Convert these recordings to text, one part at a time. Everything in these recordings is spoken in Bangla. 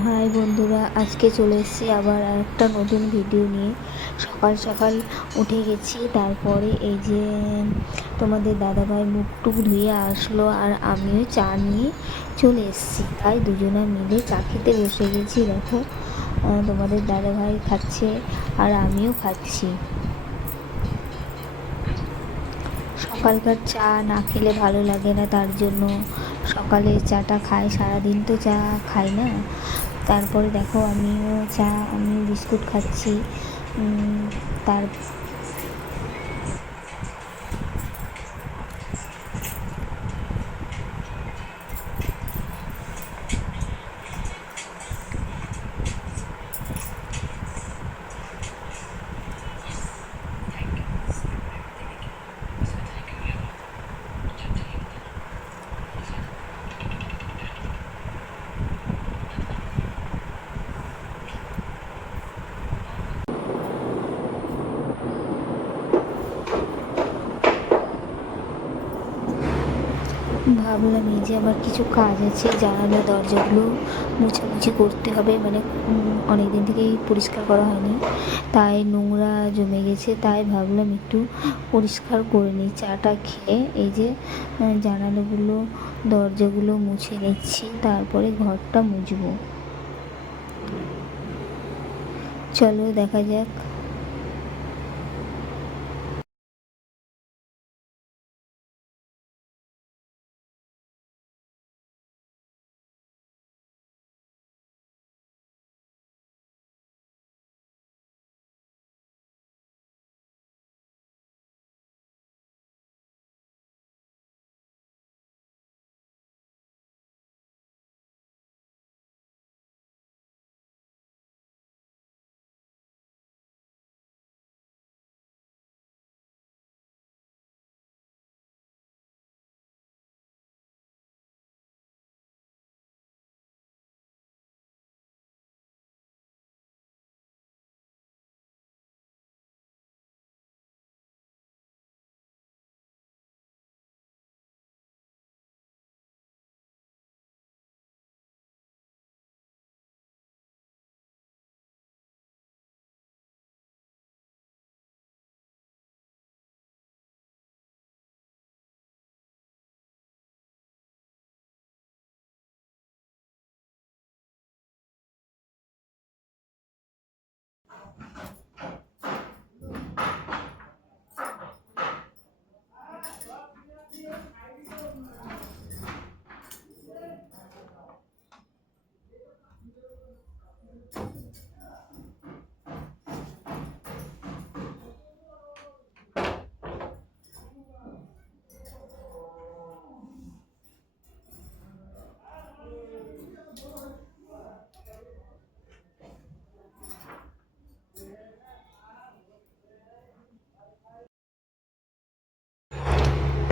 হাই বন্ধুরা, আজকে চলে এসেছি আবার একটা নতুন ভিডিও নিয়ে। সকাল সকাল উঠে গেছি, তারপরে এই যে তোমাদের দাদাভাই মুখ টুক ধুয়ে আসলো আর আমিও চা নিয়ে চলে এসেছি। তাই দুজনে মিলে চা খেতে বসে গেছি। দেখো, তোমাদের দাদাভাই খাচ্ছে আর আমিও খাচ্ছি। সকালকার চা না খেলে ভালো লাগে না, তার জন্য সকালে চাটা খাই। সারাদিন তো চা খাই না। তারপরে দেখো, আমিও বিস্কুট খাচ্ছি। তার ভাবলাম এই যে আবার কিছু কাজ আছে, জানালা দরজাগুলো মুছামুছি করতে হবে। মানে অনেক দিন থেকেই পরিষ্কার করা হয়নি, তাই নোংরা জমে গেছে। তাই ভাবলাম একটু পরিষ্কার করে নিই চাটা খেয়ে। এই যে জানালাগুলো দরজাগুলো মুছে নিচ্ছি, তারপরে ঘরটা মুছবো। চলো দেখা যাক।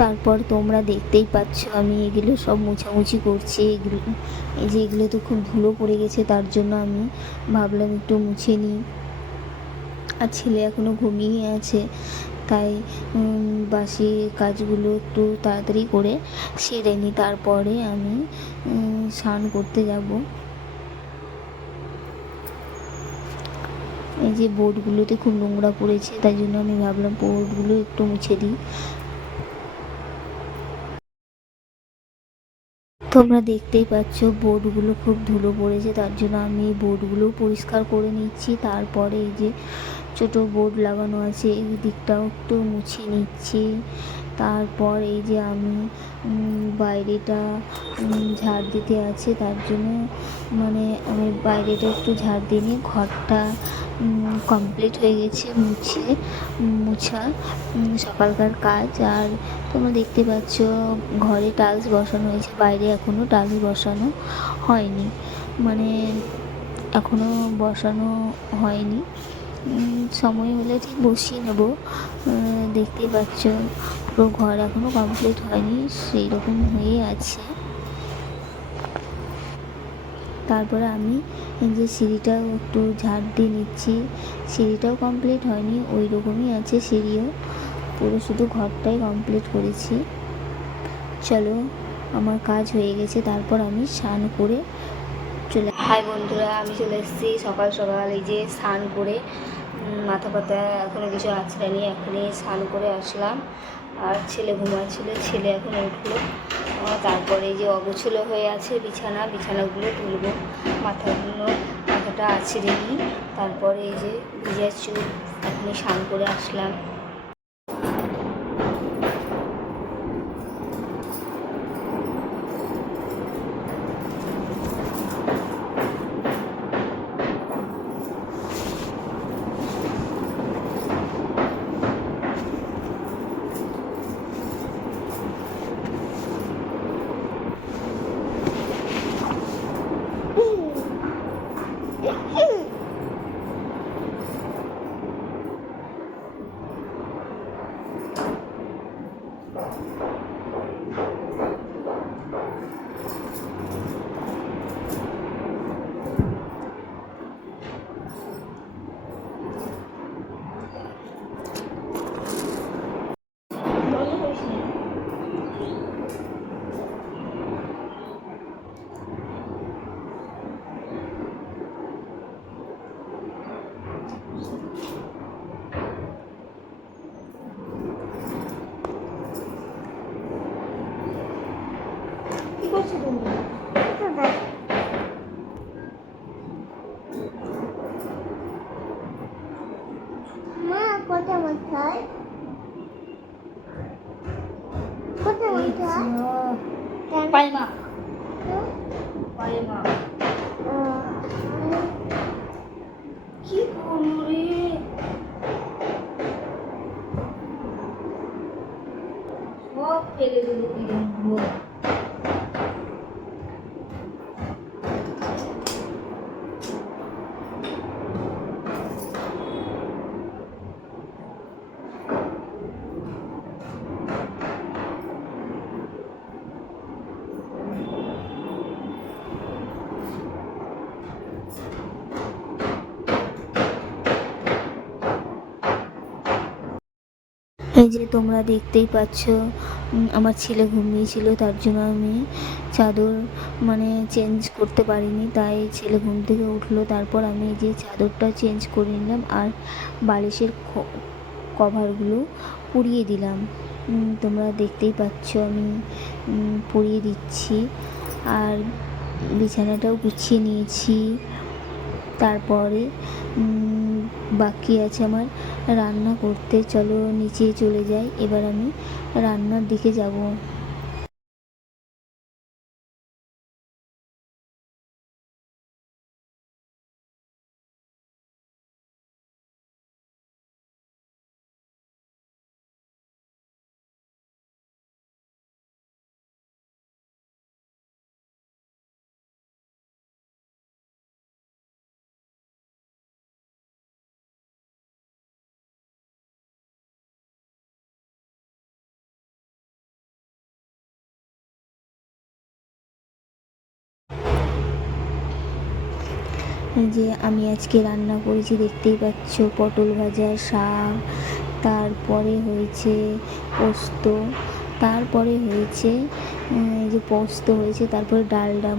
তারপর তোমরা দেখতেই পাচ্ছ আমি এগুলো সব মোছামুছি করছি। এগুলো তো খুব ধুলো পড়ে গেছে, তার জন্য আমি ভাবলাম একটু মুছে নিই। আর ছেলে এখনও ঘুমিয়ে আছে, তাই বাসি কাজগুলো একটু তাড়াতাড়ি করে সেরে নিই। তারপরে আমি স্নান করতে যাব। এই যে বোর্ডগুলোতে খুব নোংরা পড়েছে, তাই জন্য আমি ভাবলাম বোর্ডগুলো একটু মুছে দিই। তোমরা দেখতেই পাচ্ছ বোর্ডগুলো খুব ধুলো পড়েছে, তার জন্য আমি বোর্ডগুলো পরিষ্কার করে নিচ্ছি। তারপরে এই যে ছোট বোর্ড লাগানো আছে, এই দিকটাও একটু মুছে নিচ্ছি। তারপর এই যে আমি বাইরেটা ঝাড় দিতে আছে, তার জন্য মানে আমি বাইরেটা একটু ঝাড় দিয়ে নিয়ে ঘরটা কমপ্লিট হয়ে গেছে মুছা সকালকার কাজ। আর তোমরা দেখতে পাচ্ছ ঘরে টাইলস বসানো হয়েছে, বাইরে এখনও টাইলস বসানো হয়নি। মানে এখনও বসানো হয়নি, সময় হলে ঠিক বসিয়ে নেব। দেখতেই পাচ্ছ পুরো ঘর এখনও কমপ্লিট হয়নি, সেই রকম হয়ে আছে। তারপরে আমি এই যে সিঁড়িটাও একটু ঝাড় দিয়ে নিচ্ছি। সিঁড়িটাও কমপ্লিট হয়নি, ওই রকমই আছে সিঁড়িও। পুরো শুধু ঘরটাই কমপ্লিট করেছি। চলো, আমার কাজ হয়ে গেছে। তারপর আমি স্নান করে হাই বন্ধুরা, আমি চলে এসেছি সকাল সকাল। এই যে স্নান করে মাথা পাতা এখনও কিছু আঁচড়ানি, এখনই স্নান করে আসলাম। আর ছেলে ঘুমাচ্ছিল, ছেলে এখন উঠলো। তারপরে এই যে অগোছলো হয়ে আছে বিছানাগুলো তুলবো, মাথাটা আঁচড়ে নিই। তারপরে এই যে ভিজা চুল, এখনই স্নান করে আসলাম। কি করছো তুমি? মা কোথায় কোথায় পায়মা পায়মা কি করলো রে? সব ফেলে দিল বিরঙ্গুলো। এই যে তোমরা দেখতেই পাচ্ছ, আমার ছেলে ঘুমিয়েছিল, তার জন্য আমি চাদর চেঞ্জ করতে পারিনি। তাই ছেলে ঘুম থেকে উঠলো, তারপর আমি এই যে চাদরটা চেঞ্জ করে নিলাম আর বালিশের কভারগুলো পুড়িয়ে দিলাম। তোমরা দেখতেই পাচ্ছ আমি পুড়িয়ে দিচ্ছি। আর বিছানাটাও গুছিয়ে নিয়েছি। তারপরে বাকি আছে আমার রান্না করতে। চলো নিচে চলে যাই, এবার আমি রান্নার দিকে যাব। যে আমি আজকে রান্না করেছি, দেখতেই পাচ্ছ, পটল ভাজা, শাক, তারপরে হয়েছে পোস্ত, তারপরে হয়েছে এই যে পোস্ত হয়েছে, তারপরে ডালটা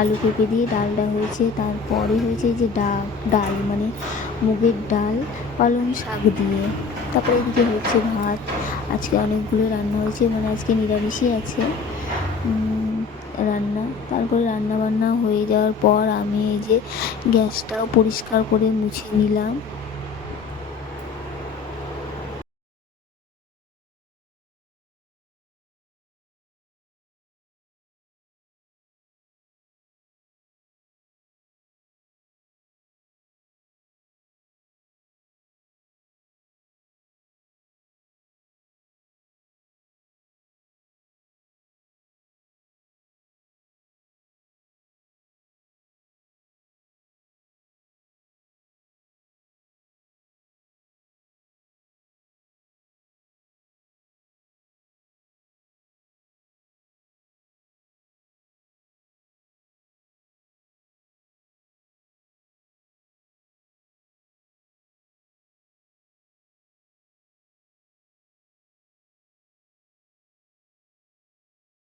আলু পেঁপে দিয়ে ডালটা হয়েছে, তারপরে হয়েছে এই যে ডাল মুগের ডাল পালং শাক দিয়ে, তারপরে এদিকে হচ্ছে ভাত। আজকে অনেকগুলো রান্না হয়েছে, আজকে নিরামিষই আছে রান্না। তারপরে রান্না বান্না হয়ে যাওয়ার পর আমি এই যে গ্যাসটাও পরিষ্কার করে মুছে নিলাম।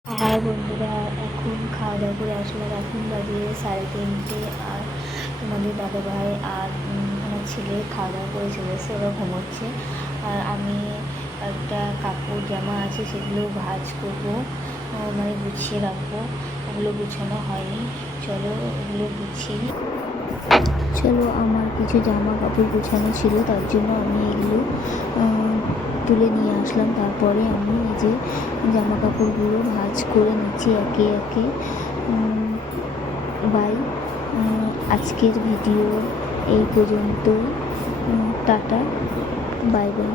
আর বন্ধুরা, এখন খাওয়া দাওয়া করে আসলাম, এখন বাজে 3:30। আর তোমাদের দাদাভাই আর আমার ছেলে খাওয়া দাওয়া করে চলে এসে ওরা ঘুমোচ্ছে। আর আমি একটা কাপড় জামা আছে সেগুলো ভাঁজ করবো, মানে গুছিয়ে রাখবো। ওগুলো গুছানো হয়নি, চলো ওগুলো গুছিয়ে নিই। চলো, আমার কিছু জামা কাপড় গুছানো ছিল, তার জন্য আমি এগুলো তুলে নিয়ে আসলাম। তারপরে আমি এই যে জামা কাপড়গুলো ভাঁজ করে নিচ্ছি একে একে। বাই। আজকের ভিডিও এই পর্যন্তই। Tata, bye bye.